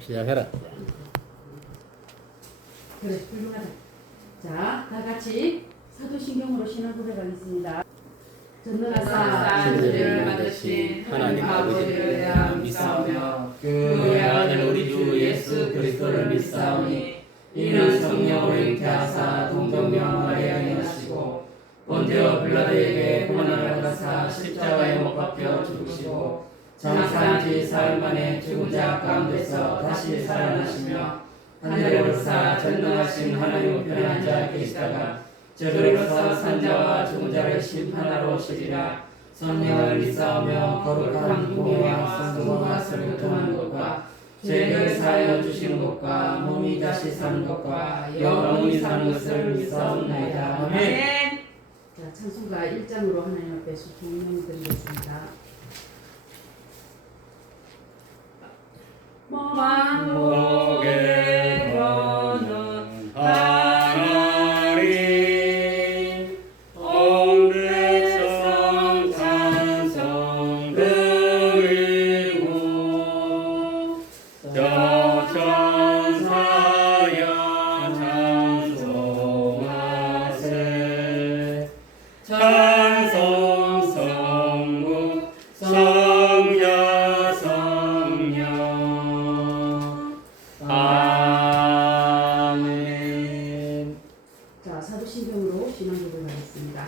시작해라. 그래, 훌륭하다. 자, 다 같이 사도신경으로 신앙 고백하겠습니다. 전능하사 천지를 만드신 하나님 아버지를 내가 믿사오며 그의 아들 우리 주 예수 그리스도를 믿사오니 이는 성령으로 잉태하사 동정녀 마리아에 나시고 본디오 빌라도에게 고난을 받으사 십자가에 못 박혀 죽으시고 장사한 지 사흘 만에 죽은 자 가운데서 다시 살아나시며 하늘에 오르사 전능하신 하나님 우편에 앉아 계시다가 저리로서 산자와 죽은 자를 심판하러 오시리라. 성령을 믿사오며 거룩한 공의와 성도가 서로 교통하는 것과 죄를 사하여 주시는 것과 몸이 다시 사는 것과 영원히 사는 것을 믿사옵나이다. 아멘. 자, 찬송가 1장으로 하나님 앞에 소통을 드리겠습니다. 만복의 권능 하나님 온 백성 찬송 드리고 저 천사여 찬송하세 찬송 성부 성자 성령 아멘. 자, 사도신경으로 신앙 고백하겠습니다.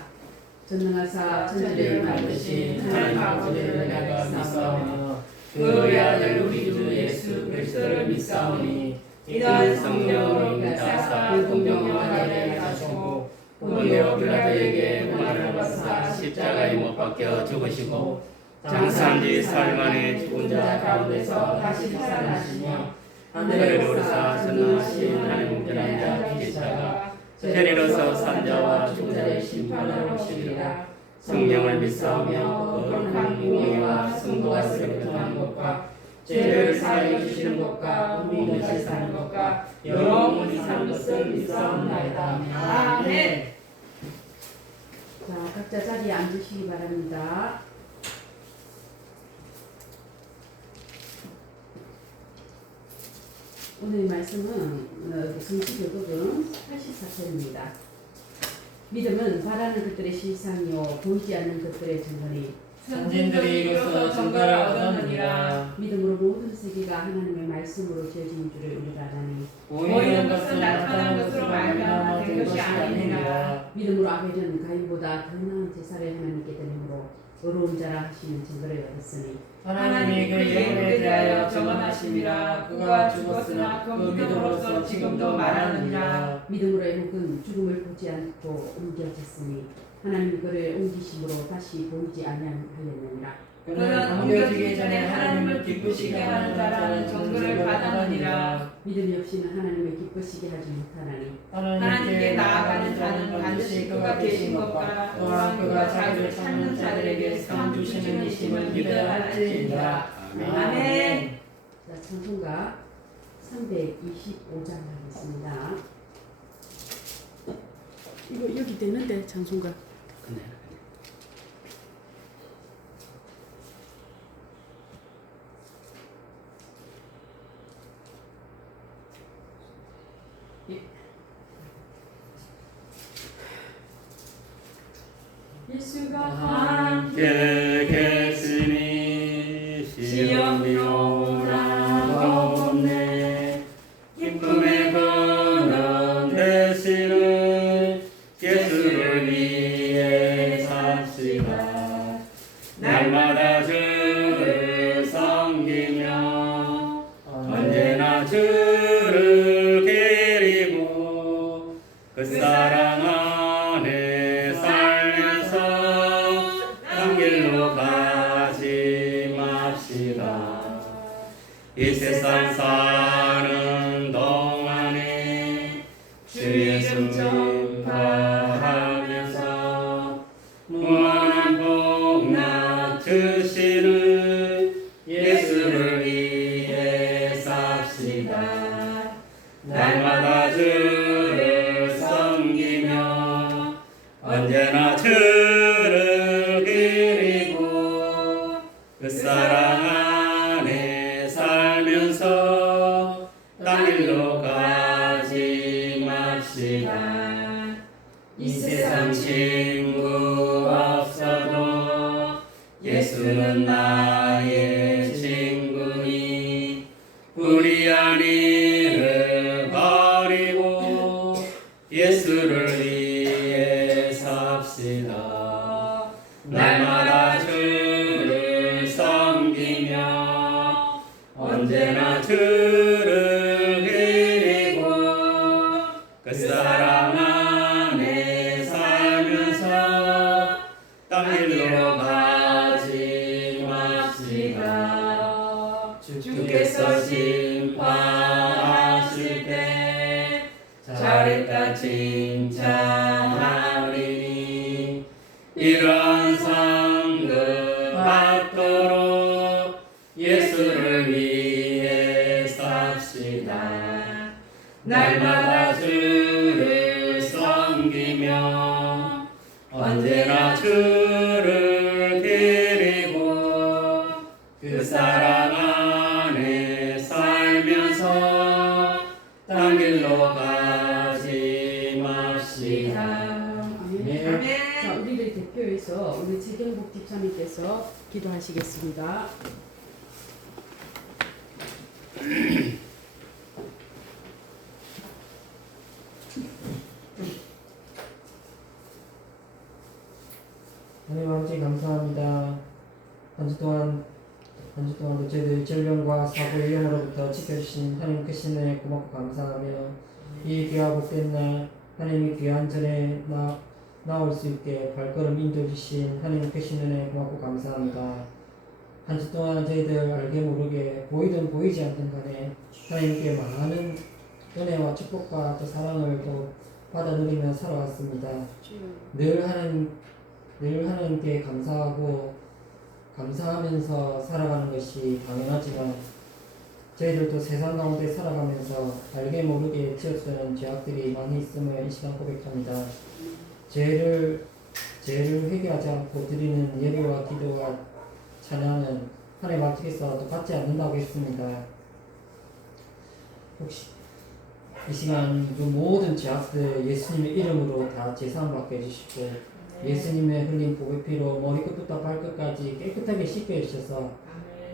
전능하사 천지를 만드신 하나님 아버지를 내가 믿사오며 그의 아들 우리 주 예수 그리스도를 믿사오니 이는 성령으로 잉태하사 동정녀 마리아에 나시고 본디오 빌라도에게 고난을 받으사 십자가에 못 박혀 죽으시고 장사한 지 사흘 만에 죽은 자 가운데서 다시 살아나시며 하늘에 오르사 전능하신 하나님 우편에 앉아 계시다가 저리로서 산자와 죽은 자를 심판하러 오시리라. 성령을 믿사오며 거룩한 공의와 성도가 서로 교통하는 것과 죄를 사하여 주시는 것과 몸이 다시 사는 것과 영원히 사는 것을 믿사옵나이다. 아멘. 자, 각자 자리에 앉으시기 바랍니다. 오늘 말씀은 성취교독은 84편입니다. 믿음은 바라는 것들의 실상이요 보이지 않는 것들의 증거니 선진들이 이로써 증거를 얻었느니라. 믿음으로 모든 세계가 하나님의 말씀으로 지어진 줄을 우리가 아나니 보이는 것은 나타난 것으로 말미암아 된 것이 아니니라. 믿음으로 아벨은 가인보다 더 나은 제사를 하나님께 드림으로 의로운 자라 하시는 증거를 얻었으니 하나님이 그 예언에 대하여 정언하심이라. 그가 죽었으나 그 믿음으로써 지금도 말하느니라. 믿음으로 에녹은 죽음을 보지 않고 옮겨졌으니 하나님이 그를 옮기심으로 다시 보이지 아니하였느니라. 그는 옮겨지기 전에 하나님을 기쁘시게 하는 자라는 정도를 받았느니라. 믿음이 없이는 하나님을 기쁘시게 하지 못하나니 하나님께 나아가는 자는 반드시 그가 계신 것과 또한 그가 자기를 찾는 자들에게 상 주시는 이심을 믿어야 할지니라. 아멘. 자, 찬송가 325장 하겠습니다. 이거 여기 되는데 찬송가 예수가 함께 계시니 시온이로 나오네 기쁨의 근원 되시는 예수를 위해 삽시다. 날마다 주를 섬기며 언제나 주를 기리고 그 사랑 안에 살면서 한 길로 가지 맙시다. 이 세상 사는 동안에 주의 좀 전파하면서 무한한 복락 주시는 예수를 위해 삽시다. 날마다 주를 섬기며 언제나 주를 기리고 그 사랑 안에 살면서 딴 길로 가지 맙시다. 이 세상 친구 없어도 예수는 나의 친구니 우리 안위를 버리고 예수를 위해 삽시다. 날마다 주를 섬기며 언제나 주를 기리고 그 사랑 안에 살면서 딴 길로 가지 맙시다. 주께서 심판하실 때 잘했다 칭찬하리니 이러한 상급 받도록 예수를 위해 삽시다. 날마다 주를 섬기며 언제나 주를 기리고 그 사랑 안에 살면서 딴 길로 가지 맙시다. 아멘. 아멘. 자, 우리를 대표해서 오늘 재경복 집사님께서 기도하시겠습니다. 하나님 아버지 감사합니다. 한 주 동안도 저희들 질병과 사고 위험으로부터 지켜주신 하나님 크신 은혜 고맙고 감사하며 이 귀하 복된 날 하나님이 귀한 전에 나올 수 있게 발걸음 인도주신 하나님 크신 은혜 고맙고 감사합니다. 한 주 동안 저희들 알게 모르게 보이든 보이지 않든 간에 하나님께 많은 은혜와 축복과 또 사랑을 또 받아 누리며 살아왔습니다. 늘 하나님께 감사하면서 살아가는 것이 당연하지만 저희들도 세상 가운데 살아가면서 알게 모르게 지어쓰는 죄악들이 많이 있음을 이 시간 고백합니다. 죄를 회개하지 않고 드리는 예배와 기도와 찬양은 하나님 앞에서 또 받지 않는다고 했습니다. 혹시 이 시간 그 모든 죄악들 예수님의 이름으로 다 제사함받게 해주시고 예수님의 흘린 보배 피로 머리끝부터 발끝까지 깨끗하게 씻게 해주셔서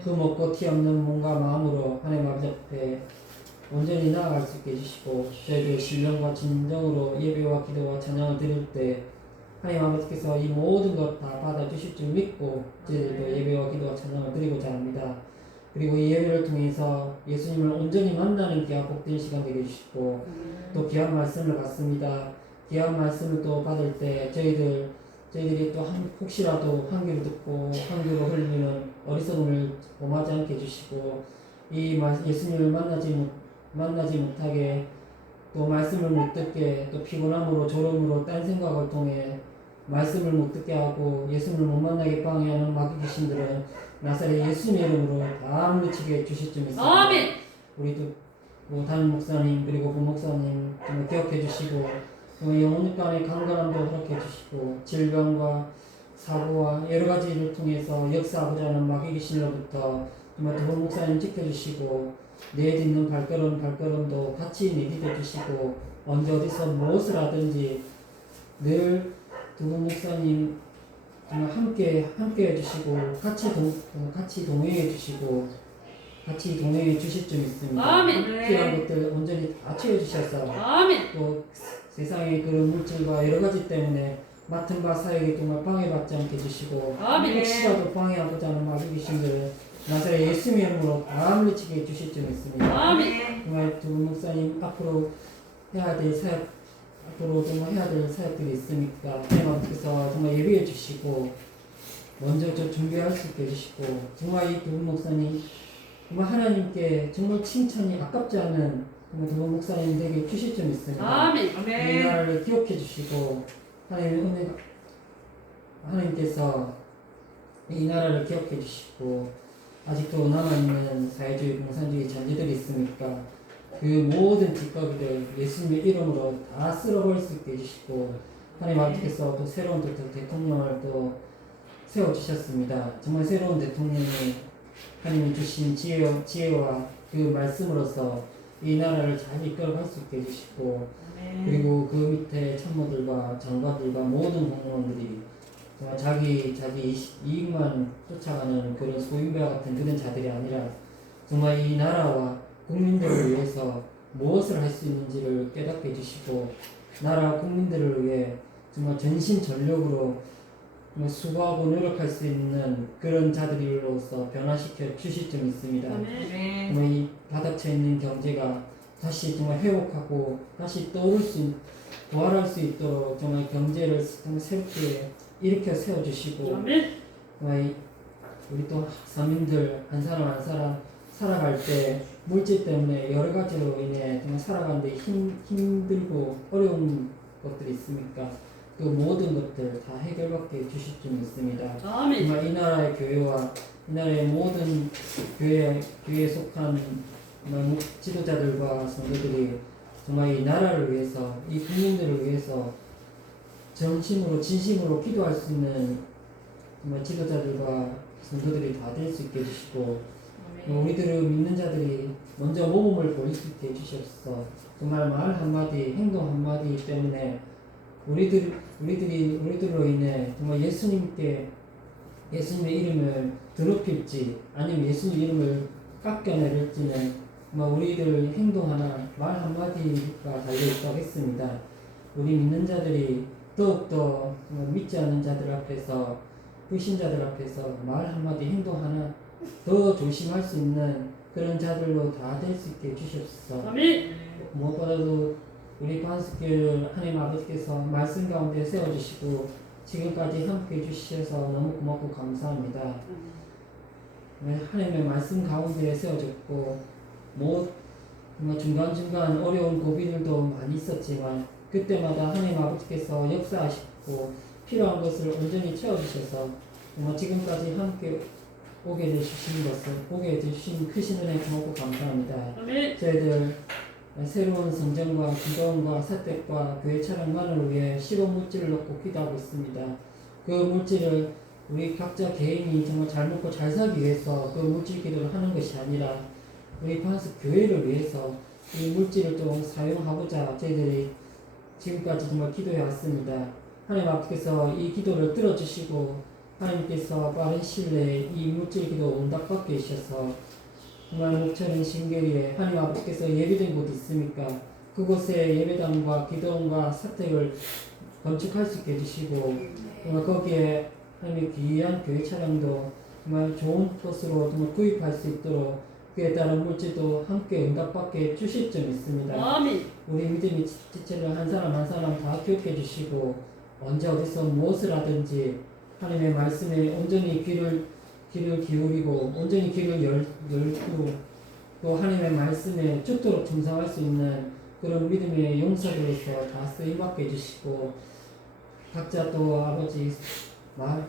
그 먹고 티 없는 몸과 마음으로 하나님 아버지 앞에 온전히 나아갈 수 있게 해주시고 저희들 신령과 진정으로 예배와 기도와 찬양을 드릴 때 하나님 아버지께서 이 모든 것 다 받아주실 줄 믿고 저희들도 예배와 기도와 찬양을 드리고자 합니다. 그리고 이 예배를 통해서 예수님을 온전히 만나는 귀한 복된 시간 되게 해주시고 또 귀한 말씀을 받습니다. 귀한 말씀을 또 받을 때 저희들이 또 혹시라도 한 귀로 듣고 한 귀로 흘리는 어리석음을 범하지 않게 해주시고 이 예수님을 만나지 못하게 또 말씀을 못 듣게 또 피곤함으로 졸음으로 딴 생각을 통해 말씀을 못 듣게 하고 예수님을 못 만나게 방해하는 마귀 귀신들은 나사렛 예수님의 이름으로 다 물리치게 해주실 줄 믿습니다. 아멘. 우리도 담임 목사님 그리고 부목사님 정말 기억해 주시고 영혼 간의 강건함도 허락해 주시고 질병과 사고와 여러 가지를 통해서 역사하고자 하는 마귀 귀신으로부터 정말 두 목사님 지켜주시고 내딛는 발걸음도 같이 내딛어 주시고 언제 어디서 무엇을 하든지 늘 두 목사님 정말 함께 해주시고 같이 동행해 주시고 같이 동행해 주실 줄 믿습니다. 아멘. 필요한 것들 온전히 다 채워주셔서 아멘. 또 세상의 그런 물질과 여러 가지 때문에 맡은 바 사역에 정말 방해받지 않게 해주시고 아멘. 혹시라도 방해하고자 하는 마귀 귀신들을 나사렛 예수님의 이름으로 다 물리치게 해주실 줄 믿습니다. 아멘. 정말 두 목사님 앞으로 해야 될 사역들이 있으니까 하나님께서 정말 예비해 주시고 먼저 준비할 수 있게 해주시고 정말 이 두 목사님 정말 하나님께 정말 칭찬이 아깝지 않은 정말 두 목사님에게 주실 줄 믿습니다. 아멘. 이 나라를 기억해 주시고 하나님께서 이 나라를 기억해 주시고 아직도 남아있는 사회주의 공산주의 잔재들이 있으니까 그 모든 뒷거기를 예수님의 이름으로 다 쓸어버릴 수 있게 해주시고 하나님 아버지께서 또 새로운 대통령을 또 세워주셨습니다. 정말 새로운 대통령이 하나님이 주신 지혜와 그 말씀으로서 이 나라를 잘 이끌어갈 수 있게 해주시고 아멘. 그리고 그 밑에 참모들과 장관들과 모든 공무원들이 정말 자기 이익만 쫓아가는 그런 소유배와 같은 그런 자들이 아니라 정말 이 나라와 국민들을 위해서 무엇을 할 수 있는지를 깨닫게 해주시고 나라 국민들을 위해 정말 전심전력으로 정말 수고하고 노력할 수 있는 그런 자들로서 변화시켜 주실 점 있습니다. 아멘. 정말 이 바닥쳐 있는 경제가 다시 정말 회복하고 다시 부활할 수 있도록 정말 경제를 정말 새롭게 일으켜 세워주시고 정말 우리 또 서민들 한 사람 한 사람 살아갈 때 물질 때문에 여러 가지로 인해 정말 살아가는데 힘들고 어려운 것들이 있으니까 그 모든 것들 다 해결받게 해주실 줄 믿습니다. 정말 이 나라의 교회와 이 나라의 모든 교회에 속한 정말 지도자들과 성도들이 정말 이 나라를 위해서 이 국민들을 위해서 정심으로 진심으로 기도할 수 있는 정말 지도자들과 성도들이 다 될 수 있게 해주시고 우리들을 믿는 자들이 먼저 모범을 보일 수 있게 해주셨어. 정말 말 한마디 행동 한마디 때문에 우리들로 인해 정말 예수님의 이름을 더럽힐지 아니면 예수님 이름을 깎여내릴지는 우리들 행동 하나 말 한마디가 달려있다고 했습니다. 우리 믿는 자들이 더욱더 믿지 않는 자들 앞에서 불신자들 앞에서 말 한마디 행동 하나 더 조심할 수 있는 그런 자들로 다 될 수 있게 해주셨어. 무엇보다도 우리 반석교회 하나님 아버지께서 말씀 가운데 세워주시고 지금까지 함께 해주셔서 너무 고맙고 감사합니다. 하나님의 말씀 가운데 세워졌고 중간중간 어려운 고비들도 많이 있었지만 그때마다 하나님 아버지께서 역사하시고 필요한 것을 온전히 채워주셔서 정말 지금까지 함께 오게 해주신 크신 은혜 고맙고 감사합니다. 저희들 새로운 성전과 기도원과 사택과 교회 차량만을 위해 실온 물질을 넣고 기도하고 있습니다. 그 물질을 우리 각자 개인이 정말 잘 먹고 잘 살기 위해서 그 물질 기도를 하는 것이 아니라 우리 반석 교회를 위해서 이 물질을 좀 사용하고자 저희들이 지금까지 정말 기도해 왔습니다. 하나님 아버지께서 이 기도를 들어주시고 하나님께서 빠른 시일 내에 이 물질 기도 응답받게 해주셔서 정말 목천인 신계리에 하나님 아버지께서 예비된 곳이 있습니까? 그곳에 예배당과 기도원과 사택을 건축할 수 있게 해주시고 정말 거기에 하나님의 귀한 교회 차량도 정말 좋은 것으로 정말 구입할 수 있도록 그에 따른 물질도 함께 응답받게 주실 점 있습니다. 우리 믿음의 지체를 한 사람 한 사람 다 기억해 주시고 언제 어디서 무엇을 하든지 하나님의 말씀에 온전히 귀를 기울이고 온전히 귀를 열고 또 하나님의 말씀에 죽도록 충성할 수 있는 그런 믿음의 용사들로서 다 쓰임받게 해주시고 각자 또 아버지 말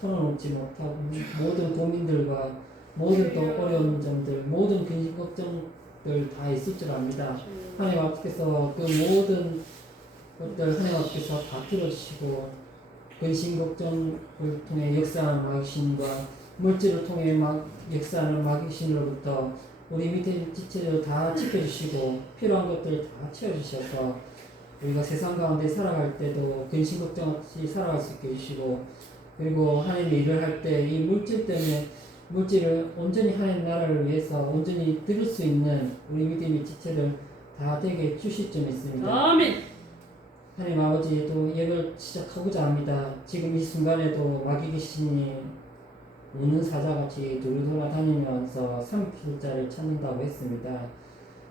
털어놓지 못하고 모든 고민들과 모든 또 어려운 점들 모든 근심 걱정들 다 있을 줄 압니다. 하나님 아버지께서 그 모든 것들 하나님 아버지께서 다 들어주시고 근심 걱정을 통해 역사하는 마귀신과 물질을 통해 역사하는 마귀신으로부터 우리 밑에 지체를 다 지켜주시고 필요한 것들 다 채워주셔서 우리가 세상 가운데 살아갈 때도 근심 걱정 없이 살아갈 수 있게 해주시고 그리고 하나님의 일을 할 때 이 물질 때문에 물질을 온전히 하나님 나라를 위해서 온전히 들을 수 있는 우리 믿음의 지체를 다 되게 주실 점이 있습니다. 하나님 아버지 또 예배를 시작하고자 합니다. 지금 이 순간에도 마귀 귀신이 우는 사자같이 돌아다니면서 3kg짜리를 찾는다고 했습니다.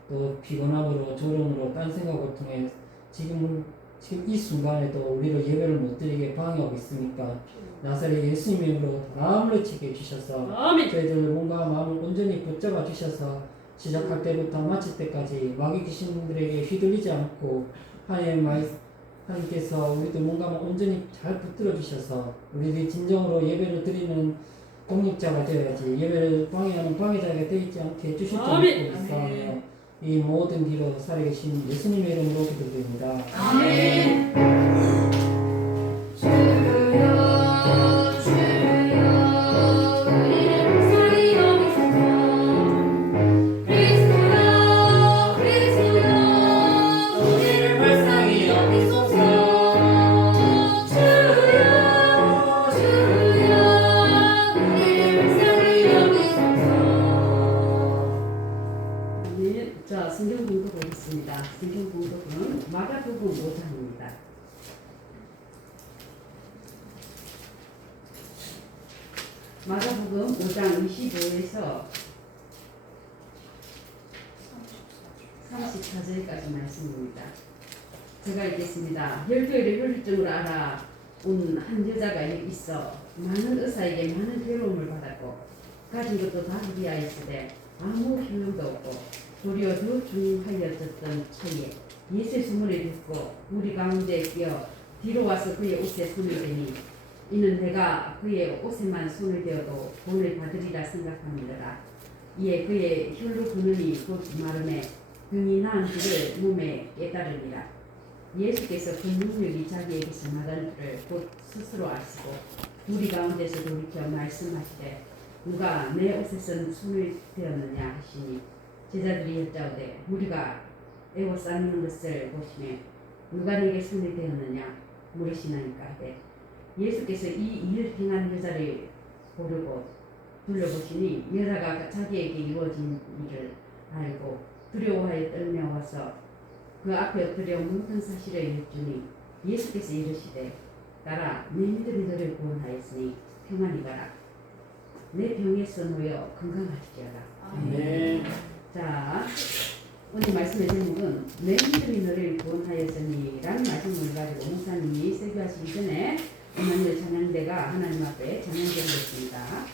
또 피곤함으로 졸음으로 딴 생각을 통해 지금 이 순간에도 우리를 예배를 못 드리게 방해하고 있으니까 나사렛 예수님의 이름으로 다 물리치게 해주셔서 저희들 몸과 마음을 온전히 붙잡아 주셔서 시작할 때부터 마칠 때까지 마귀 귀신들에게 휘둘리지 않고 하나님께서 우리들 몸과 마음 온전히 잘 붙들어 주셔서 우리들이 진정으로 예배를 드리는 독립자가 되어야지 예배를 방해하는 방해자가 되지 않게 해주실 줄 믿고 있사오며 이 모든 기도 살아계신 예수님의 이름으로 기도드립니다. 아멘. 주여 우리의 목소리 여기서 성경 공독을 했습니다. 성경 공독은 마가복음 5장입니다. 마가복음 5장 25에서 34절까지 말씀입니다. 제가 읽겠습니다. 혈교의 혈류증으로 알아온 한 여자가 있어 많은 의사에게 많은 괴로움을 받았고 가진 것도 다 허비하였으되 아무 효용도 없고 도리어 더 중하여졌던 차에 예수의 소문을 듣고 우리 가운데 끼어 뒤로 와서 그의 옷에 손을 대니 이는 내가 그의 옷에만 손을 대어도 돈을 받으리라 생각함이더라. 이에 그의 혈로 그늘이 곧 마름에 병이 나은 그를 몸에 깨달으니라. 예수께서 그 능력이 자기에게서 나간 줄을 곧 스스로 아시고 우리 가운데서 돌이켜 말씀하시되 누가 내 옷에선 손을 대었느냐 하시니 제자들이 여짜오되 우리가 애워 싸는 것을 보시며 누가 내게 손을 대었느냐 물으시나니까 하되 예수께서 이 일을 행한 여자를 고르고 둘러보시니 여자가 자기에게 이루어진 일을 알고 두려워하여 떨며와서 그 앞에 엎드려 모든 사실을 여쭈니 예수께서 이르시되 따라 내 믿음이 너를 구원하였으니 평안히 가라. 내 병에서 놓여 건강하시리라. 아멘. 자, 오늘 말씀의 제목은 내 믿음이 너를 구원하였으니 라는 말씀을 가지고 목사님이 설교하시기 전에 오늘 찬양대가 하나님 앞에 찬양드리겠습니다.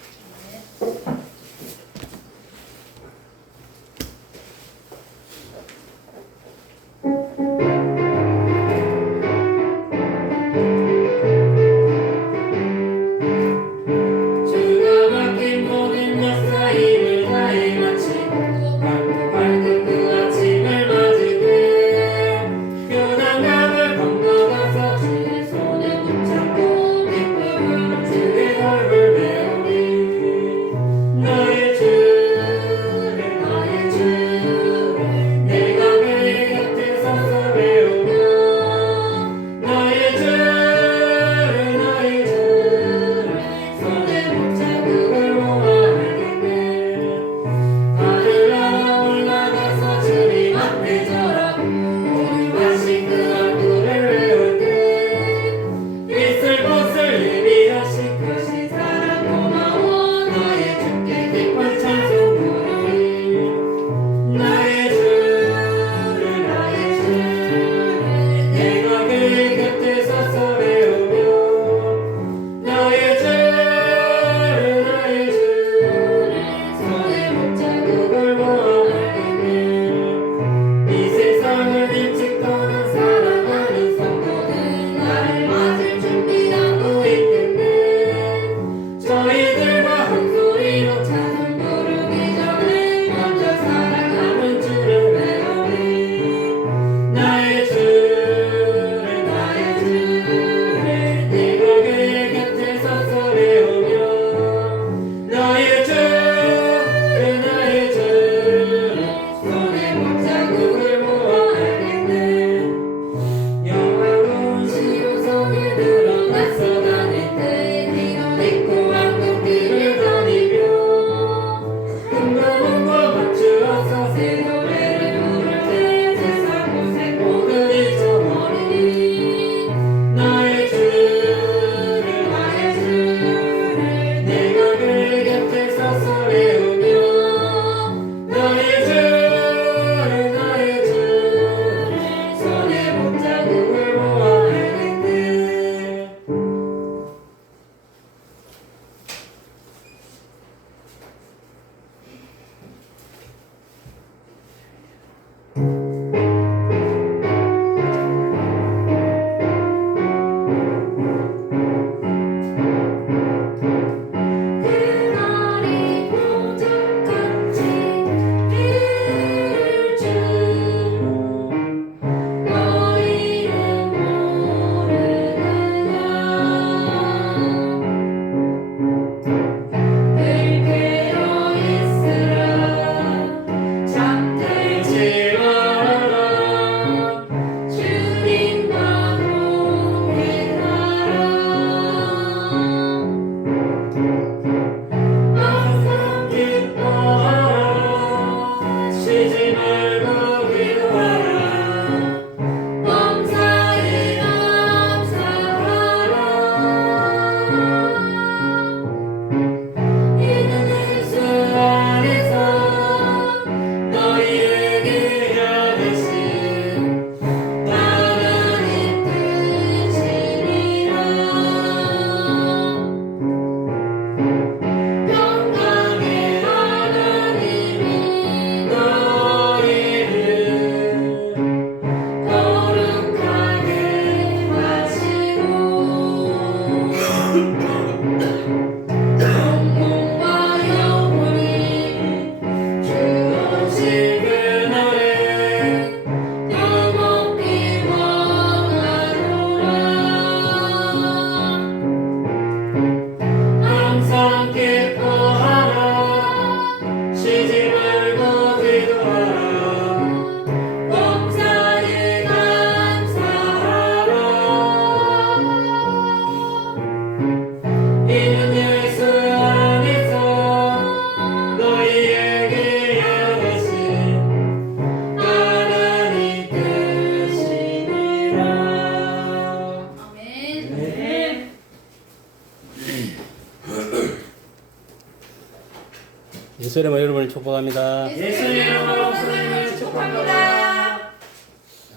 예수 이름으로 여러분을 축복합니다. 예수 이름으로 선생님을 축복합니다.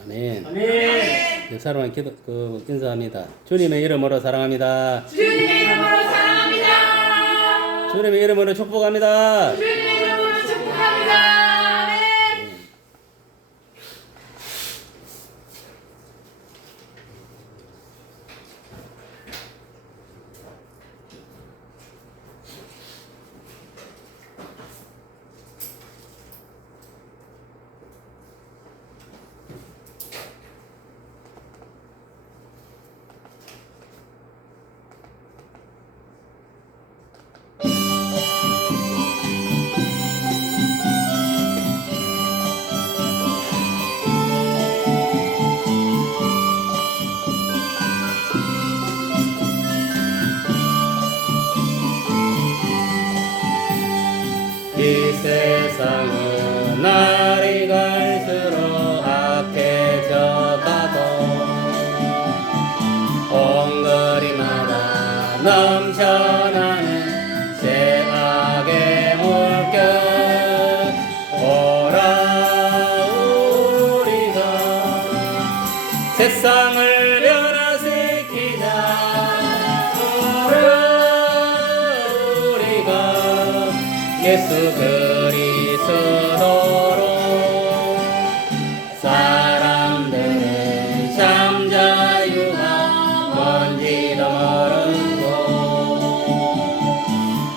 아멘. 아멘. 역사로만 기도 인사합니다. 주님의 이름으로 사랑합니다. 주님의 이름으로 사랑합니다. 주님의 이름으로 축복합니다. 주님의 이름으로 축복합니다. 아멘. 이 세상은 날이 갈수록 악해져 가고 온 거리마다 넘쳐나는 죄악의 물결 오라 우리가 세상을 변화시키자 우리가 예수 그리스도로 사람들은 참 자유가 뭔지도 모르고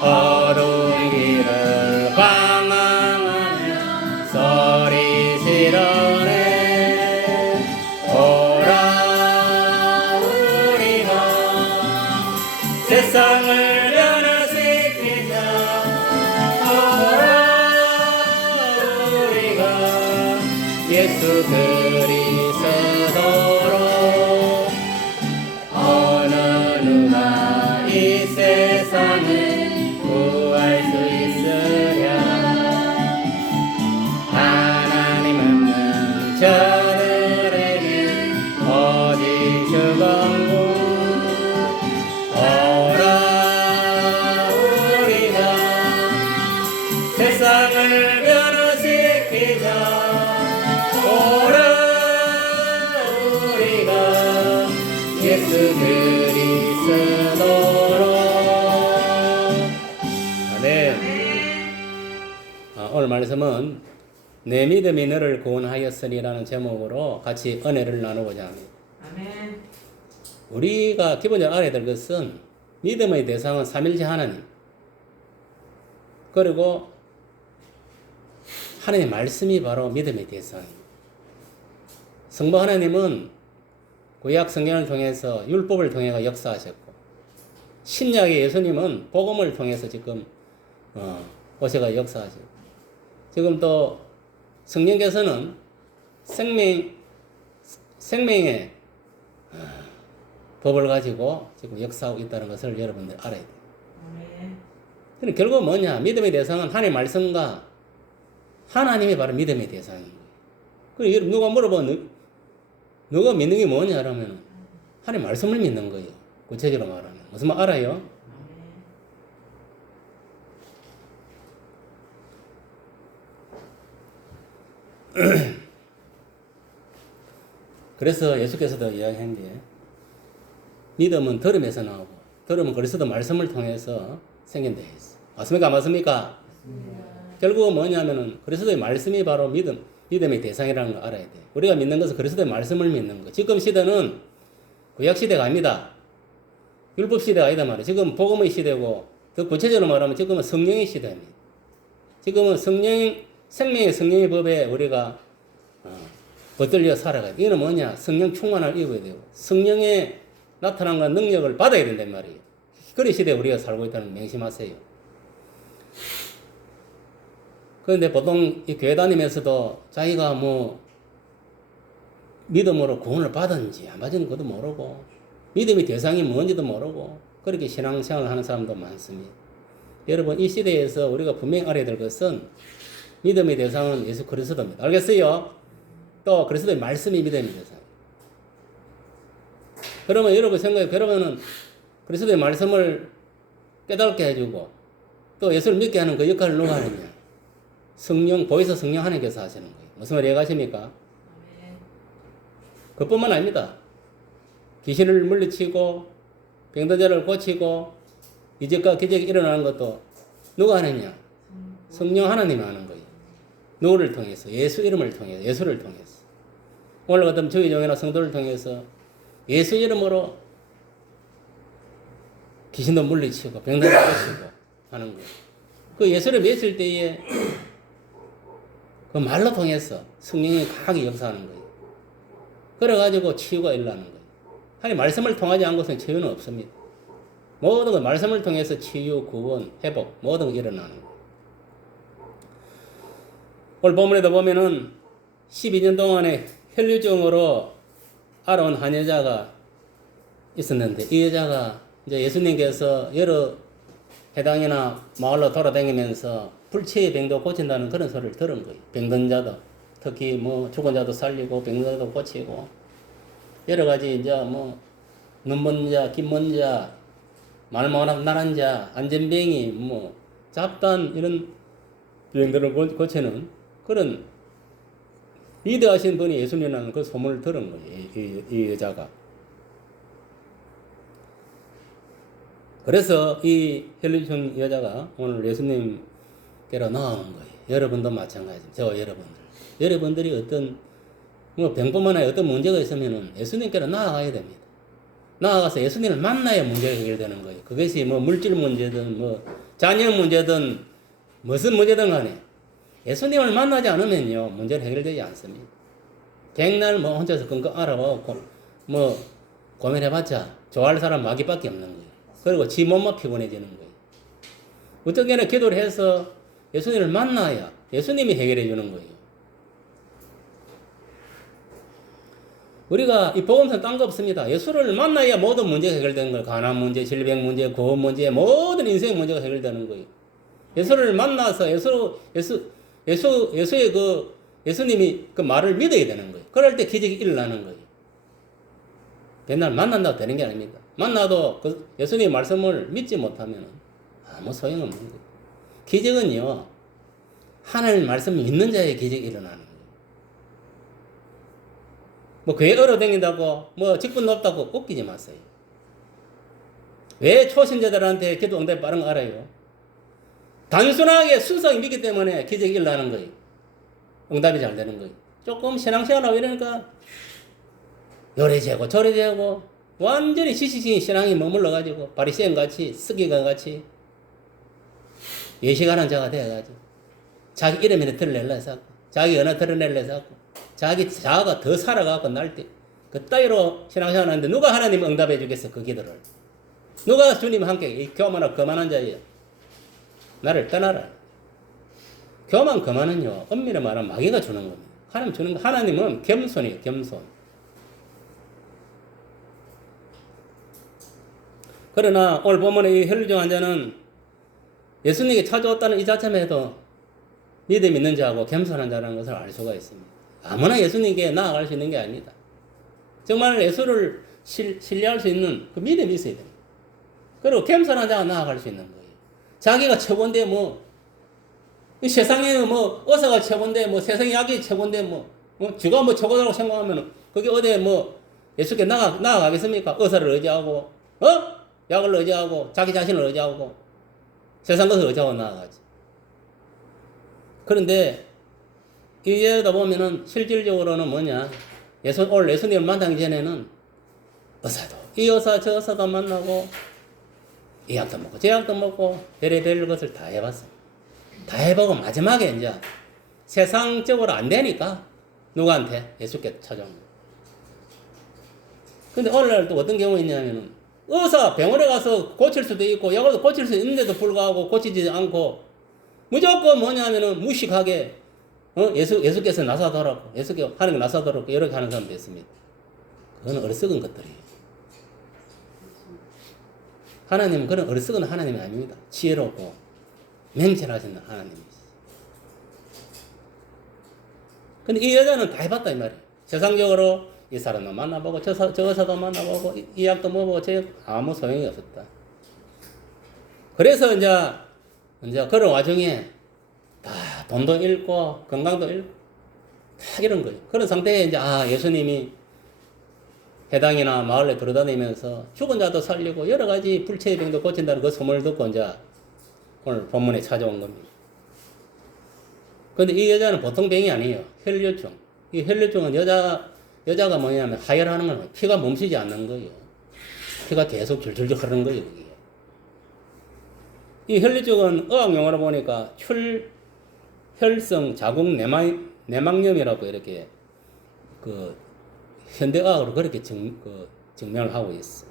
어두운 길을 방황하며 소리 지르네 오라 우리가 세상을 예수 그리스도로 어느 누가 이 세상을 구할 수 있으랴 하나님은 저들에게 오직 죽음뿐 오라 우리가 세상을 변화시키자 예수 그리스도로 아멘. 오늘 말씀은 내 믿음이 너를 구원하였으니라는 제목으로 같이 은혜를 나누고자 합니다. 아멘. 우리가 기본적으로 알아야 될 것은 믿음의 대상은 삼일체 하나님 그리고 하나님의 말씀이 바로 믿음의 대상입니다. 성부 하나님은 구약 성경을 통해서 율법을 통해서 역사하셨고 신약의 예수님은 복음을 통해서 지금 오셔가 역사하셨고 지금 또 성령께서는 생명의 법을 가지고 지금 역사하고 있다는 것을 여러분들 알아야 돼요. 아멘. 결국 뭐냐? 믿음의 대상은 하나님의 말씀과 하나님이 바로 믿음의 대상인 거예요. 그리고 누가 물어봐, 너가 믿는 게 뭐냐? 그러면 하나님 말씀을 믿는 거예요. 구체적으로 말하면. 무슨 말 알아요? 그래서 예수께서도 이야기한 게 믿음은 들음에서 나오고 들음은 그리스도 말씀을 통해서 생긴다 했어. 맞습니까? 맞습니까? 결국은 뭐냐면은 그리스도의 말씀이 바로 믿음의 대상이라는 걸 알아야 돼. 우리가 믿는 것은 그리스도의 말씀을 믿는 거. 지금 시대는 구약 시대가 아닙니다. 율법 시대가 아니다 말이에요. 지금 복음의 시대고 더 구체적으로 말하면 지금은 성령의 시대입니다. 지금은 생명의 성령의 법에 우리가 붙들려 살아가야 돼. 이거는 뭐냐? 성령 충만을 입어야 되고 성령의 나타난 건 능력을 받아야 된단 말이에요. 그런 시대에 우리가 살고 있다는 걸 명심하세요. 그런데 보통 이 교회 다니면서도 자기가 뭐 믿음으로 구원을 받았는지 안 받은지 그것도 모르고 믿음의 대상이 뭔지도 모르고 그렇게 신앙생활을 하는 사람도 많습니다. 여러분 이 시대에서 우리가 분명히 알아야 될 것은 믿음의 대상은 예수 그리스도입니다. 알겠어요? 또 그리스도의 말씀이 믿음의 대상. 그러면 여러분 생각해, 그러면은 그리스도의 말씀을 깨닫게 해주고 또 예수를 믿게 하는 그 역할을 누가 하느냐? 성령, 보혜사 성령 하나님께서 하시는 거예요. 무슨 말 이해가십니까? 그뿐만 아닙니다. 귀신을 물리치고 병든 자를 고치고 이적과 기적이 일어나는 것도 누가 하느냐? 성령 하나님이 하는 거예요. 누구를 통해서? 예수 이름을 통해서, 예수를 통해서. 오늘 같은 저희 종이나 성도를 통해서 예수 이름으로 귀신도 물리치고 병든 자를 고치고 하는 거예요. 그 예수를 믿을 때에 그 말로 통해서 성령이 강하게 역사하는 거예요. 그래가지고 치유가 일어나는 거예요. 하나님 말씀을 통하지 않은 것은 치유는 없습니다. 모든 것 말씀을 통해서 치유, 구원, 회복 모든 게 일어나는 거예요. 오늘 본문에도 보면은 12년 동안에 혈류증으로 알아온 한 여자가 있었는데 이 여자가 이제 예수님께서 여러 해당이나 마을로 돌아다니면서 불치의 병도 고친다는 그런 소리를 들은 거예요. 병든 자도 특히 뭐 죽은 자도 살리고 병든 자도 고치고 여러 가지 이제 뭐 눈먼 자, 김먼 자, 말 못하는 자, 안전병이 뭐 잡단 이런 병들을 고치는 그런 리드하신 분이 예수님이라는 그 소문을 들은 거예요. 이 여자가. 그래서 이 혈류증 여자가 오늘 예수님께로 나오는 거예요. 여러분도 마찬가지입니다. 저 여러분들이 어떤 뭐 병뿐만 아니라 어떤 문제가 있으면은 예수님께로 나아가야 됩니다. 나아가서 예수님을 만나야 문제가 해결되는 거예요. 그것이 뭐 물질 문제든 뭐 자녀 문제든 무슨 문제든 간에 예수님을 만나지 않으면요 문제는 해결되지 않습니다. 백날 뭐 혼자서 끙끙 알아보고 뭐 고민해봤자 좋아할 사람 마귀밖에 없는 거예요. 그리고 지 몸만 피곤해지는 거예요. 어떤 게는 기도를 해서 예수님을 만나야 예수님이 해결해 주는 거예요. 우리가 이 복음서는 딴 거 없습니다. 예수를 만나야 모든 문제가 해결되는 거예요. 가난 문제, 질병 문제, 구원 문제, 모든 인생 문제가 해결되는 거예요. 예수를 만나서 예수의 그 예수님이 그 말을 믿어야 되는 거예요. 그럴 때 기적이 일어나는 거예요. 맨날 만난다고 되는 게 아닙니다. 만나도 그 예수님의 말씀을 믿지 못하면 아무 소용없는 거예요. 기적은요, 하나님 말씀이 있는 자의 기적이 일어나는 거예요. 뭐 교회 얼어댕긴다고 뭐 직분 높다고 웃기지 마세요. 왜 초신자들한테 기도 응답이 빠른 거 알아요? 단순하게 순수하게 믿기 때문에 기적이 일어나는 거예요. 응답이 잘 되는 거예요. 조금 신앙생활하고 이러니까 요래재고 저래재고 완전히 지식적인 신앙이 머물러가지고 바리새인같이 스기관같이 예식하는 자가 되어가지고 자기 이름에 드러낼라 해서 자기 언어 드러낼라 해서 자기 자아가 더 살아가고 날 때 그따위로 신앙생활 하는데 누가 하나님 응답해 주겠어 그 기도를. 누가 주님 함께 이 교만하고 거만한 자예요. 나를 떠나라. 교만 거만은요 엄밀히 말하면 마귀가 주는 겁니다. 하나님 주는 거. 하나님은 겸손이에요. 겸손. 그러나 오늘 보면 이 혈류증 환자는 예수님께 찾아왔다는 이 자체만 해도 믿음 있는 자하고 겸손한 자라는 것을 알 수가 있습니다. 아무나 예수님께 나아갈 수 있는 게 아닙니다. 정말 예수를 신뢰할 수 있는 그 믿음이 있어야 됩니다. 그리고 겸손한 자가 나아갈 수 있는 거예요. 자기가 최고인데 이 세상에 의사가 최고인데 세상의 약이 최고인데 쥐가 최고라고 생각하면 그게 어디에 예수께 나아가겠습니까? 의사를 의지하고 약을 의지하고 자기 자신을 의지하고 세상 것을 의지하고 나아가지. 그런데 이제다 보면은 실질적으로는 뭐냐? 오늘 예수님을 만나기 전에는 의사도 이 의사 저 의사도 만나고 이 약도 먹고 저 약도 먹고 별의별 것을 다 해봤습니다. 다 해보고 마지막에 이제 세상적으로 안 되니까 누구한테? 예수께 찾아온 거예요. 근데 오늘날 또 어떤 경우 있냐면은 의사 병원에 가서 고칠 수도 있고 약으로 고칠 수 있는데도 불구하고 고치지 않고 무조건 뭐냐면은 무식하게 예수께서 나서도록 예수께 하는 게 나서도록 이렇게 하는 사람도 있습니다. 그건 어리석은 것들이에요. 하나님은 그런 어리석은 하나님이 아닙니다. 지혜롭고 맹철하신 하나님이시죠. 근데 이 여자는 다 해봤다 이 말이에요. 세상적으로 이 사람도 만나보고 저 의사도 만나보고 이 약도 먹어보고 저 아무 소용이 없었다. 그래서 이제 그런 와중에 다 돈도 잃고 건강도 잃고 다 이런 거예요. 그런 상태에 이제 예수님이 해당이나 마을에 돌아다니면서 죽은 자도 살리고 여러 가지 불체의 병도 고친다는 그 소문을 듣고 이제 오늘 본문에 찾아온 겁니다. 그런데 이 여자는 보통 병이 아니에요. 혈류증. 이 혈류증은 여자가 뭐냐면 하혈하는 건 피가 멈추지 않는 거예요. 피가 계속 줄줄줄 흐르는 거예요. 그게. 이 혈류증은 의학 용어로 보니까 혈성 자궁 내막염이라고 이렇게 그 현대의학으로 그렇게 증명을 하고 있어.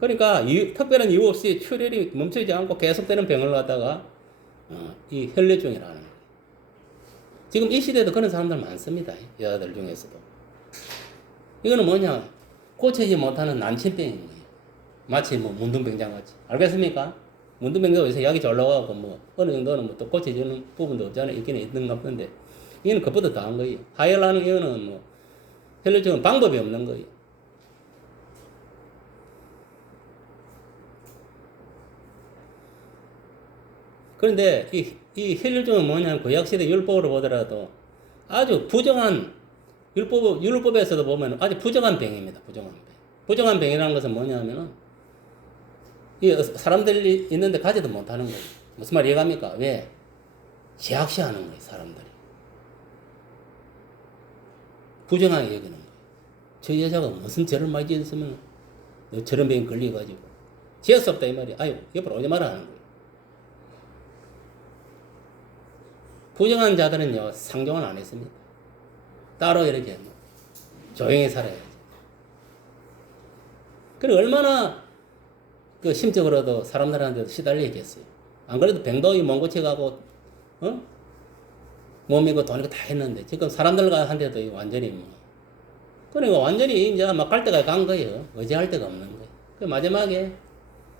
그러니까 특별한 이유 없이 출혈이 멈추지 않고 계속되는 병을 갖다가 이 혈류증이라는 거예요. 지금 이 시대에도 그런 사람들 많습니다. 여자들 중에서도. 이거는 뭐냐? 고치지 못하는 난치병인 거예요. 마치 뭐 문둥병장 같이. 알겠습니까? 문둥병도 요새 약이 잘 나와갖고 뭐 어느 정도는 뭐 또 고쳐지는 부분도 없잖아요. 있기는 있는가 본데 이거는 그것보다 더한 거예요. 하혈하는 이거는 뭐 혈류증은 방법이 없는 거예요. 그런데 이 혈류증은 뭐냐면 구약시대 율법으로 보더라도 아주 부정한 율법에서도 보면 아주 부정한 병입니다. 부정한 병. 부정한 병이라는 것은 뭐냐면은 이 사람들이 있는데 가지도 못하는 거예요. 무슨 말 이해갑니까? 왜? 제약시하는 거예요. 사람들이. 부정하게 여기는 거예요. 저 여자가 무슨 죄를 많이 지었으면 저런 병에 걸려가지고 지을 수 없다 이 말이야. 아유 옆으로 오지 마라 하는 거예요. 부정한 자들은요 상종을 안 했습니다. 따로 이렇게 조용히 살아야지. 그리고 얼마나 그 심적으로도 사람들한테도 시달리겠어요. 안 그래도 병도 못 고쳐가고 몸이고 돈이고 다 했는데 지금 사람들과 한테도 완전히 뭐 그러니까 완전히 이제 막 갈 때가 간 거예요. 의지할 데가 없는 거예요. 그 마지막에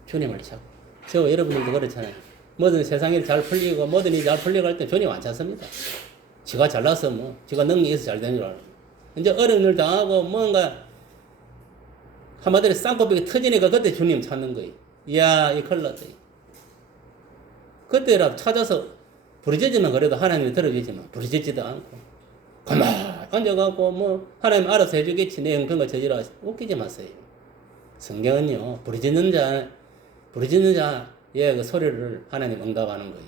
주님을 찾고 저 여러분들도 그렇잖아요. 뭐든 세상에 잘 풀리고 뭐든 잘 풀리고 할 때 주님 안 찾습니다. 지가 잘나서 뭐 지가 능력이 있어서 잘 되는 줄 알고 이제 어려운 일 당하고 뭔가 한마디로 쌍꺼풀이 터지니까 그때 주님 찾는 거예요. 이야 이 큰일 났다. 그때라도 찾아서 부르짖으면 그래도 하나님이 들어주지만 부르짖지도 않고 가만히 앉아갖고 뭐 하나님 알아서 해주겠지 내 형편과 저지라 웃기지 마세요. 성경은요 부르짖는 자의 그 소리를 하나님 응답하는 거예요.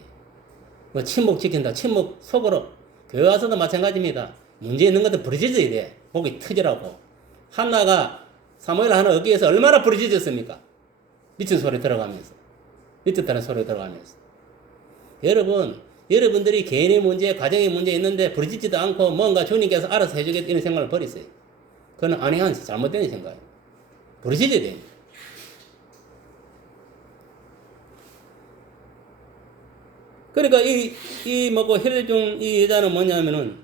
뭐 침묵 지킨다. 침묵 속으로 교회 와서도 마찬가지입니다. 문제 있는 것도 부르짖어야 돼. 목이 터지라고. 한나가 사무엘 하나 어깨에서 얼마나 부르짖었습니까? 미친 소리 들어가면서 미쳤다는 소리 들어가면서 여러분들이 개인의 문제, 가정의 문제 있는데 부르짖지도 않고 뭔가 주님께서 알아서 해주겠다 이런 생각을 버리세요. 그건 아니한 잘못된 생각이에요. 부르짖어야 돼요. 그러니까 혈류증 이 여자는 뭐냐면은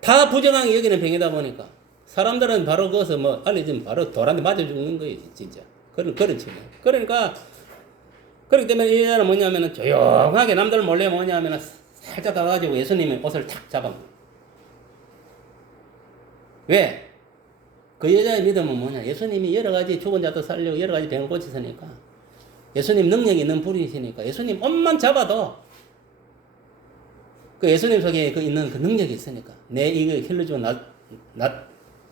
다 부정하게 여기는 병이다 보니까 사람들은 바로 거기서 뭐 알려주면 바로 돌한테 맞아 죽는 거예요, 진짜. 그런 측면. 그러니까 그렇기 때문에 이 여자는 뭐냐면은 조용하게 남들 몰래 뭐냐면은 살짝 가가지고 예수님의 옷을 탁 잡아. 왜? 그 여자의 믿음은 뭐냐? 예수님이 여러 가지 죽은 자도 살리고 여러 가지 병을 고치시니까 예수님 능력이 있는 분이시니까 예수님 옷만 잡아도 그 예수님 속에 그 있는 그 능력이 있으니까 내 이거 혈류증은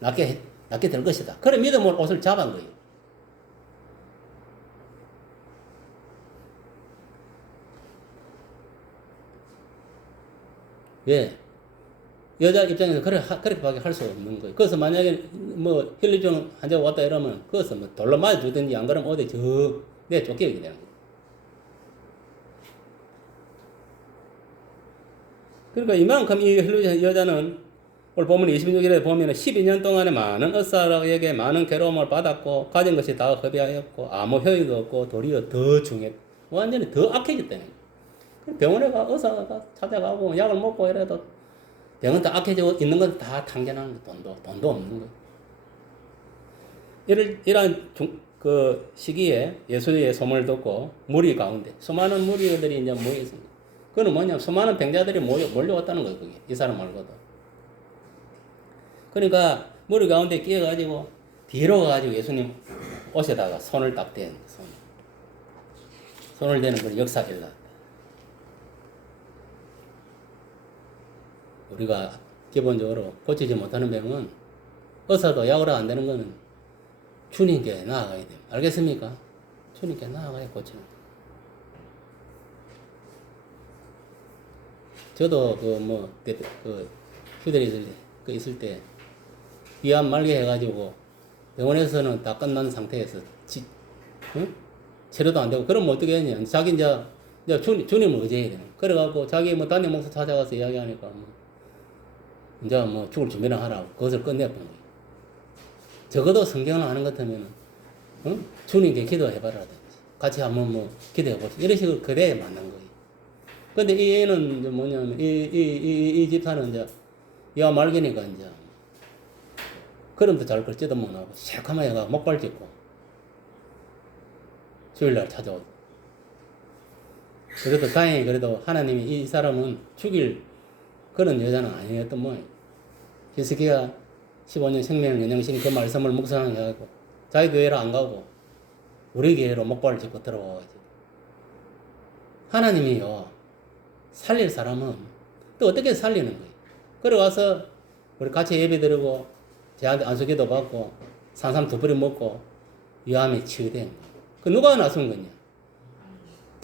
낫게 될 것이다. 그런 믿음으로 옷을 잡은 거예요. 왜? 여자 입장에서 그렇게밖에 할 수 없는 거예요. 그래서 만약에 뭐 혈류증 환자가 왔다 이러면 그것은 뭐 돌로 맞아 주든지 안 그러면 어디 내 쫓기게 되는 거예요. 그러니까 이만큼 이 혈류증 여자는 오늘 보면 26절에 보면 12년 동안에 많은 의사에게 많은 괴로움을 받았고 가진 것이 다 허비하였고 아무 효益도 없고 도리어 더 중했고 완전히 더 악해졌다는 거예요. 병원에 가 의사가 찾아가고 약을 먹고 이래도 병은 다 악해지고 있는 건 다 탕겨나는 거예요. 돈도 없는 거예요. 이러한 그 시기에 예수의 소문을 듣고 무리 가운데 수많은 무리들이 이제 모여 있습니다. 그건 뭐냐? 수많은 병자들이 몰려왔다는 거예요. 그게 이 사람 말고도. 그러니까 무리 가운데 끼어가지고 뒤로 가가지고 예수님 옷에다가 손을 딱 대는 손을 대는 걸 역사일다. 우리가 기본적으로 고치지 못하는 병은 의사도 약으로 안 되는 거는 주님께 나아가야 돼요. 알겠습니까? 주님께 나아가야 고치는 거예요. 저도 휴대리 있을 때 위암 말게 해가지고 병원에서는 다 끝난 상태에서 응? 치료도 안 되고 그러면 어떻게 했냐? 자기 이제 주님을 의지해야 되는. 그래갖고 자기 뭐 담임 목사 찾아가서 이야기하니까 이제 죽을 준비나 하라고 그것을 끝내본 거예요. 적어도 성경을 아는 것 같으면 응? 주님께 기도해봐라든지 같이 한번 기도해보시. 이런 식으로 그래야 맞는 거예요. 근데 이 애는 이제 뭐냐면 이 집사는 이제 야 말기니까 이제 그럼도 잘 걸지도 못하고 새카만 해가 목발 짚고 주일날 찾아오고. 그래도 다행히 그래도 하나님이 이 사람은 죽일 그런 여자는 아니었던 모양. 히스기야 15년 생명을 연장신 그 말씀을 묵상해가지고 자기 교회로 안 가고 우리 교회로 목발을 짚고 들어와가지고 하나님이요 살릴 사람은 또 어떻게 살리는 거예요. 그래 와서 우리 같이 예배 드리고 제한테 안수기도 받고 산삼 두 뿌리 먹고 위암이 치유된 거예요. 그 누가 나선 거냐?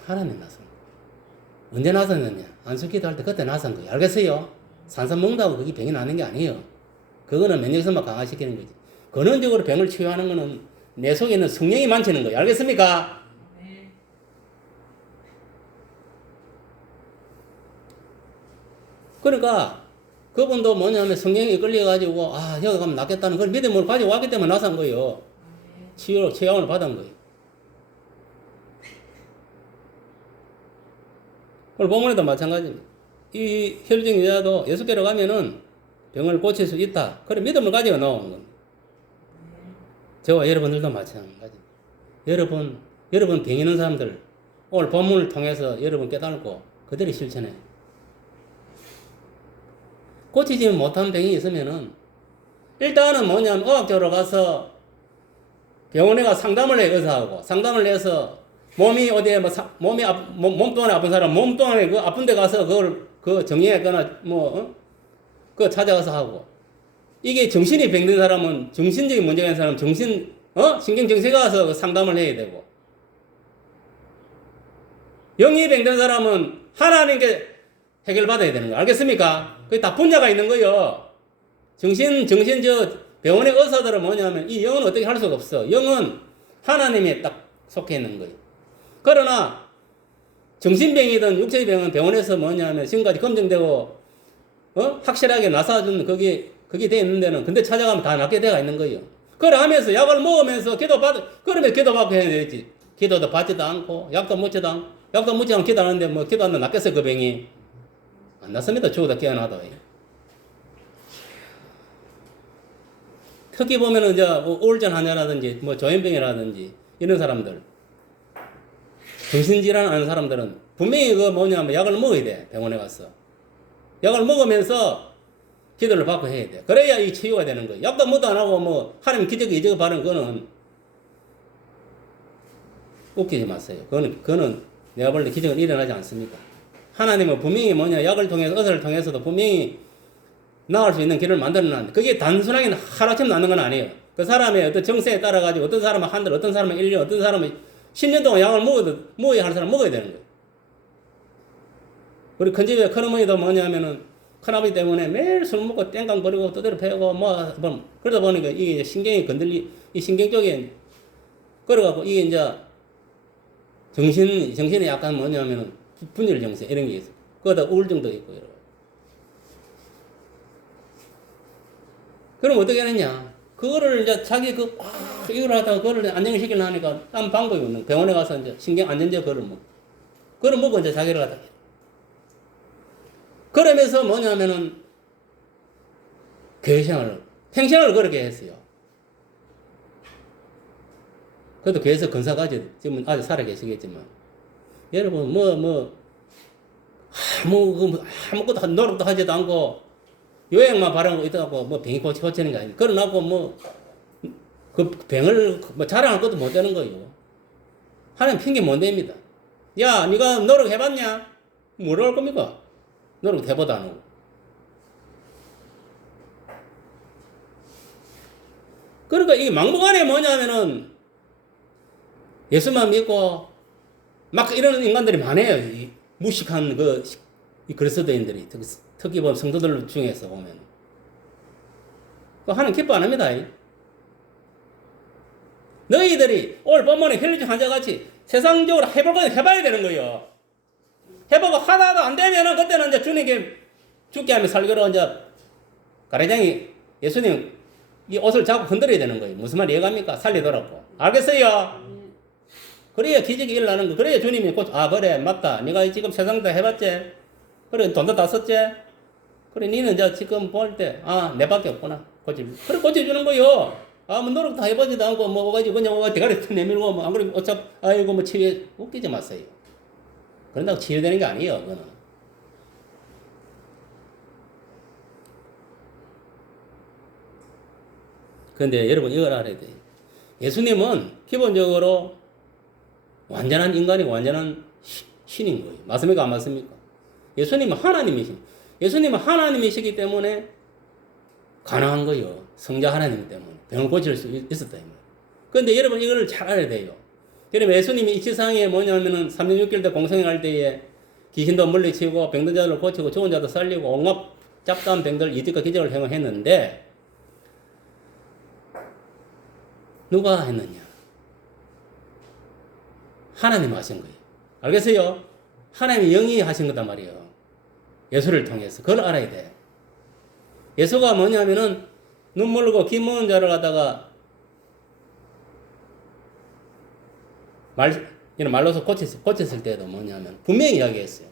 하나님 나선 거예요. 언제 나섰느냐? 안수기도 할 때 그때 나선 거예요. 알겠어요? 산삼 먹는다고 그게 병이 나는 게 아니에요. 그거는 면역성만 강화시키는 거지. 근원적으로 병을 치유하는 거는 내 속에 있는 성령이 만지는 거예요. 알겠습니까? 그러니까 그분도 뭐냐면 성령이 끌려가지고 여기 가면 낫겠다는 그런 믿음을 가지고 왔기 때문에 나선 거예요. 치유를 받은 거예요. 오늘 본문에도 마찬가지입니다. 이 혈증 여자도 예수께로 가면은 병을 고칠 수 있다. 그런 믿음을 가지고 나오는 겁니다. 저와 여러분들도 마찬가지입니다. 여러분 병 있는 사람들 오늘 본문을 통해서 여러분 깨닫고 그대로 실천해. 고치지 못한 병이 있으면은 일단은 뭐냐면 의학적으로 가서 병원에 가 상담을 해. 의사하고 상담을 해서 몸이 어디에 몸동안에 아픈 사람 몸동안에 그 아픈 데 가서 그걸 정리했거나 그거 찾아가서 하고, 이게 정신이 병든 사람은 정신적인 문제가 있는 사람은 신경정세가 가서 상담을 해야 되고, 영이 병든 사람은 하나님께 해결받아야 되는 거 알겠습니까? 그게 다 분야가 있는 거예요. 병원의 의사들은 뭐냐면 이 영은 어떻게 할 수가 없어. 영은 하나님에 딱 속해 있는 거예요. 그러나 정신병이든 육체의 병은 병원에서 뭐냐면 지금까지 검증되고 확실하게 나사준 그게 돼 있는 데는 근데 찾아가면 다 낫게 돼가 있는 거예요. 그래 하면서 약을 먹으면서 그러면 기도받고 해야 되지. 기도도 받지도 않고 약도 먹지도 않고 기도하는데 기도 안 하면 낫겠어요. 그 병이 안 낫습니다. 죽어도 깨어나도. 특히 보면은 이제 우울증 환자라든지 조현병이라든지 이런 사람들, 정신질환 하는 사람들은 분명히 약을 먹어야 돼. 병원에 가서 약을 먹으면서 기도를 받고 해야 돼. 그래야 이 치유가 되는 거예요. 약도 뭐도 안 하고 하나님 기적이 이적을 바라는 거는 웃기지 마세요. 그거는 내가 볼 때 기적은 일어나지 않습니다. 하나님은 분명히 약을 통해서 의사를 통해서도 분명히 나을 수 있는 길을 만들어놨는데 그게 단순하게 하루아침에 나는 건 아니에요. 그 사람의 어떤 정세에 따라가지고 어떤 사람은 한 달, 어떤 사람은 1년, 어떤 사람은 10년 동안 약을 먹어야 하는 사람은 먹어야 되는 거예요. 우리 큰 집에 큰어머니도 뭐냐면은 큰아버지 때문에 매일 술 먹고 땡깡 버리고 떠들어 패고 그러다 보니까 이게 이제 신경이 이 신경 쪽에 그래갖고 이게 이제 정신에 약간 분열 정세 이런 게 있어요. 그러다 우울증도 있고 이러고. 그럼 어떻게 하느냐? 그거를 이제 자기 이걸 하다가 그거를 안정시키려 하니까 딴 방법이 없는 병원에 가서 이제 신경 안정제 그걸 먹고 이제 자기를 갖다 해. 그러면서 교회 생활을, 평생을 그렇게 했어요. 그래도 교회에서 근사까지 지금 아직 살아 계시겠지만, 여러분, 아무것도 노력도 하지도 않고, 요양만 바라고 있다고 병이 고치는 게 아니에요. 그러나고 그 병을 자랑할 것도 못 되는 거예요. 하나님 핑계 못 냅니다. 야, 네가 노력해봤냐? 뭐라고 할 겁니까? 노력 해보도 안 하고. 그러니까 이게 막무가내 뭐냐면은 예수만 믿고 막 이러는 인간들이 많아요. 이 무식한 이 그리스도인들이 특히 보면 성도들 중에서 보면 하나님 기뻐 안 합니다. 너희들이 오늘 본문에 혈류증 환자같이 세상적으로 해볼 건 해봐야 되는 거예요. 해보고 하나도 안 되면은 그때는 이제 주님께 죽게 하면 살기로 이제 가래장이 예수님 이 옷을 잡고 흔들어야 되는 거예요. 무슨 말 이해갑니까? 살리더라고. 알겠어요? 그래야 기적이 일어나는 거. 그래야 주님이 그래 맞다. 네가 지금 세상 다 해봤지? 그래 돈도 다 썼지? 그래 니는 이제 지금 볼 때 내밖에 없구나. 그래 고쳐주는 거요. 뭐 노력 다 해보지도 않고 뭐 오가지고 그냥 대가리 내밀고 뭐 안 그러면 어차피 아이고 뭐 치유 웃기지 마세요. 그런다고 치유되는 게 아니에요. 그거는. 그런데 여러분 이걸 알아야 돼요. 예수님은 기본적으로 완전한 인간이고 완전한 신인 거예요. 맞습니까? 안 맞습니까? 예수님은 하나님이십니다. 예수님은 하나님이시기 때문에 가능한 거예요. 성자 하나님 때문에. 병을 고칠 수 있었다. 그런데 여러분 이걸 잘 알아야 돼요. 여러분 예수님이 이 지상에 뭐냐면은 3년 6개월 때 공생할 때에 귀신도 물리치고 병든 자들을 고치고 죽은 자도 살리고 온갖 잡다한 병들 이득과 기적을 행했는데 누가 했느냐? 하나님 하신 거예요. 알겠어요? 하나님이 영이 하신 거단 말이에요. 예수를 통해서. 그걸 알아야 돼. 예수가 뭐냐면은 눈 멀고 귀 먼 자를 갖다가 말로서 고쳤을 때도 뭐냐면 분명히 이야기했어요.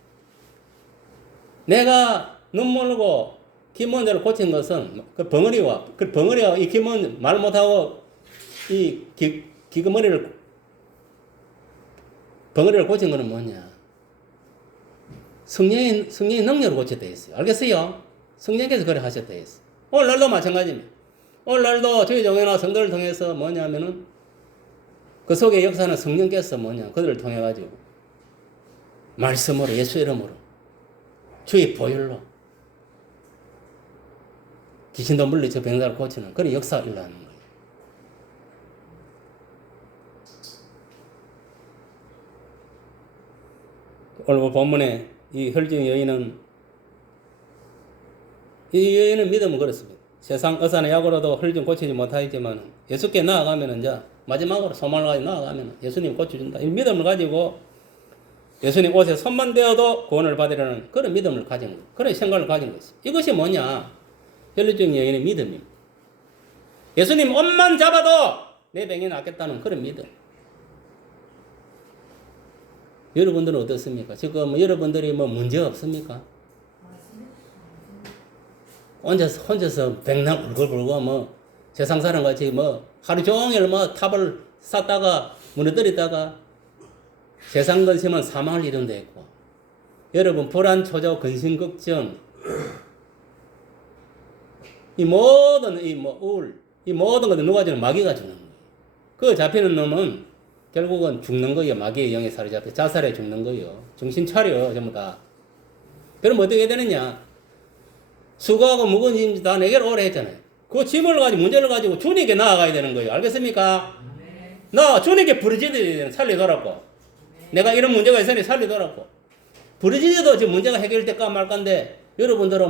내가 눈 멀고 귀 먼 자를 고친 것은 그 벙어리와 이 귀 먼 말 못하고 이 벙어리를 고친 거는 뭐냐? 성령의 능력으로 고쳤다 했어요. 알겠어요? 성령께서 그래 하셨다 했어요. 오늘날도 마찬가지입니다. 오늘날도 저희 종교나 성도를 통해서 뭐냐면은 그 속에 역사는 성령께서 그들을 통해가지고 말씀으로 예수 이름으로 주의 보혈로 귀신도 물리쳐 병자를 고치는 그런 역사가 일어나는 거예요. 오늘 본문에 이 혈증 여인은 믿음은 그렇습니다. 세상 의사나 약으로도 혈증 고치지 못하지만 예수께 나아가면 이제 마지막으로 소망을 가지고 나아가면 예수님 고쳐준다. 이 믿음을 가지고 예수님 옷에 손만 대어도 구원을 받으려는 그런 믿음을 가진 것, 그런 생각을 가진 것이. 이것이 뭐냐? 혈증 여인의 믿음입니다. 예수님 옷만 잡아도 내 병이 낫겠다는 그런 믿음. 여러분들은 어떻습니까? 지금 여러분들이 문제 없습니까? 혼자서 백날 울고불고 세상 사람 같이 하루 종일 탑을 쌓다가 무너뜨리다가 세상 근심은 사망을 이룬 데 있고 여러분 불안, 초조, 근심, 걱정 이 모든 우울 이 모든 것을 누가 주는 마귀가 주는 거예요. 그 잡히는 놈은 결국은 죽는 거예요. 마귀의 영에 사로잡혀 자살해 죽는 거예요. 정신 차려 전부 다. 그럼 어떻게 되느냐? 수고하고 무거운 짐 다 내게로 오래 했잖아요. 그 짐을 가지고 문제를 가지고 주님께 나아가야 되는 거예요. 알겠습니까? 나 주님께 부르짖어야 되는 살리더라고. 내가 이런 문제가 있으니 살리더라고. 부르짖어도 지금 문제가 해결될까 말까인데 여러분들은